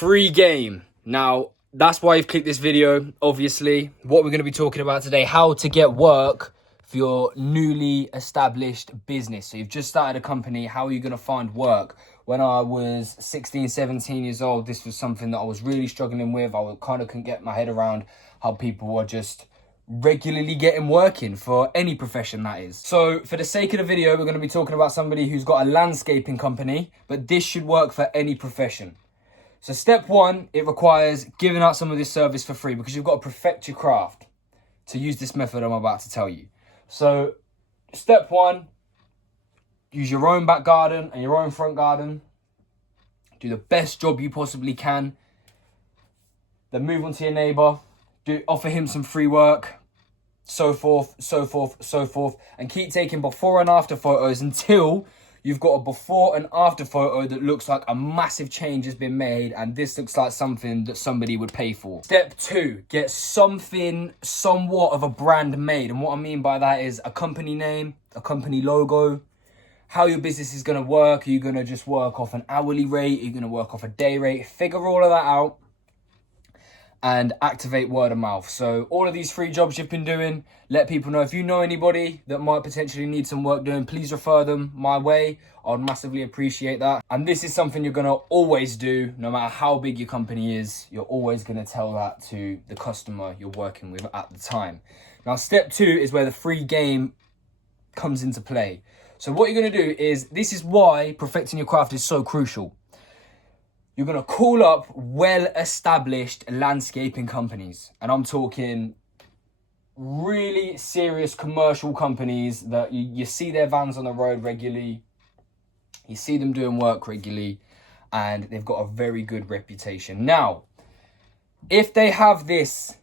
Free game. Now, that's why you've clicked this video, obviously. What we're going to be talking about today, how to get work for your newly established business. So you've just started a company, how are you going to find work? When I was 16, 17 years old, this was something that I was really struggling with. I kind of couldn't get my head around how people were just regularly getting working for any profession, that is. So for the sake of the video, we're going to be talking about somebody who's got a landscaping company, but this should work for any profession. So step one, it requires giving out some of this service for free because you've got to perfect your craft to use this method I'm about to tell you. So step one, use your own back garden and your own front garden. Do the best job you possibly can. Then move on to your neighbor, offer him some free work, so forth, so forth, so forth. And keep taking before and after photos until you've got a before and after photo that looks like a massive change has been made and this looks like something that somebody would pay for. Step two, get something somewhat of a brand made. And what I mean by that is a company name, a company logo, how your business is going to work. Are you going to just work off an hourly rate? Are you going to work off a day rate? Figure all of that out and activate word of mouth. So all of these free jobs you've been doing, let people know. If you know anybody that might potentially need some work doing, please refer them my way. I would massively appreciate that. And this is something you're gonna always do, no matter how big your company is. You're always gonna tell that to the customer you're working with at the time. Now, step two is where the free game comes into play. So what you're gonna do is, this is why perfecting your craft is so crucial. You're going to call up well-established landscaping companies. And I'm talking really serious commercial companies that you see their vans on the road regularly. You see them doing work regularly. And they've got a very good reputation. Now, if they have this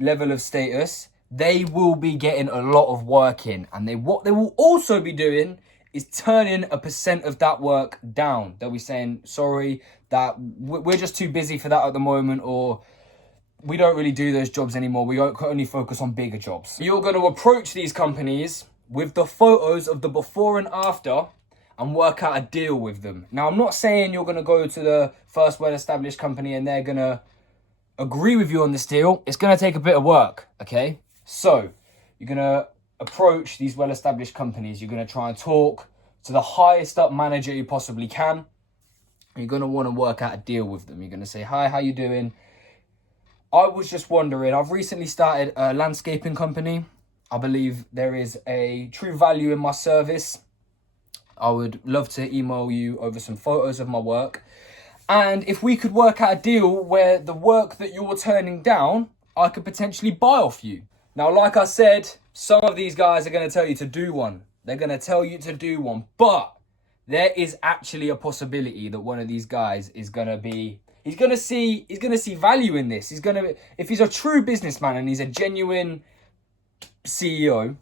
level of status, they will be getting a lot of work in. And what they will also be doing is turning a percent of that work down. They'll be saying, sorry, that we're just too busy for that at the moment, or we don't really do those jobs anymore. We only focus on bigger jobs. You're going to approach these companies with the photos of the before and after and work out a deal with them. Now, I'm not saying you're going to go to the first well-established company and they're going to agree with you on this deal. It's going to take a bit of work, okay? So you're going to approach these well-established companies. You're going to try and talk to the highest up manager you possibly can. You're going to want to work out a deal with them. You're going to say, hi, how you doing? I was just wondering, I've recently started a landscaping company. I believe there is a true value in my service. I would love to email you over some photos of my work. And if we could work out a deal where the work that you're turning down, I could potentially buy off you. Now, like I said, some of these guys are going to tell you to do one. They're going to tell you to do one. But there is actually a possibility that one of these guys is going to be, he's going to see value in this. If he's a true businessman and he's a genuine CEO,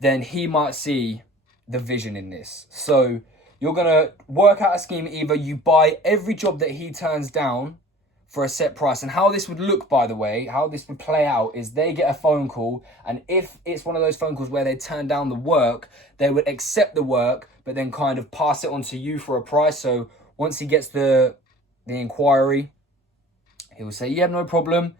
then he might see the vision in this. So you're going to work out a scheme. Either you buy every job that he turns down for a set price. And how this would look, by the way, how this would play out is they get a phone call, and if it's one of those phone calls where they turn down the work, they would accept the work, but then kind of pass it on to you for a price. So once he gets the inquiry, he will say, yeah, no problem.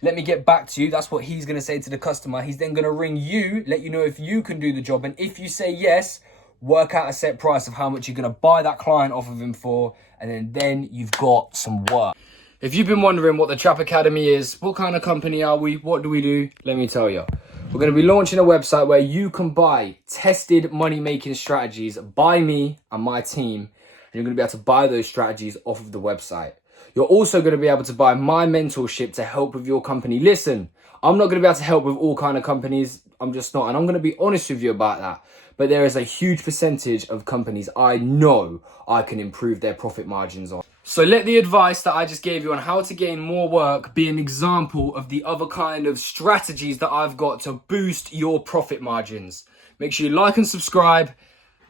Let me get back to you. That's what he's going to say to the customer. He's then going to ring you, let you know if you can do the job. And if you say yes, work out a set price of how much you're going to buy that client off of him for. And then you've got some work. If you've been wondering what the Trap Academy is, what kind of company are we, what do we do? Let me tell you. We're going to be launching a website where you can buy tested money-making strategies by me and my team. And you're going to be able to buy those strategies off of the website. You're also going to be able to buy my mentorship to help with your company. Listen, I'm not going to be able to help with all kind of companies. I'm just not. And I'm going to be honest with you about that. But there is a huge percentage of companies I know I can improve their profit margins on. So let the advice that I just gave you on how to gain more work be an example of the other kind of strategies that I've got to boost your profit margins. Make sure you like and subscribe.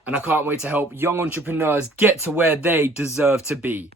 And I can't wait to help young entrepreneurs get to where they deserve to be.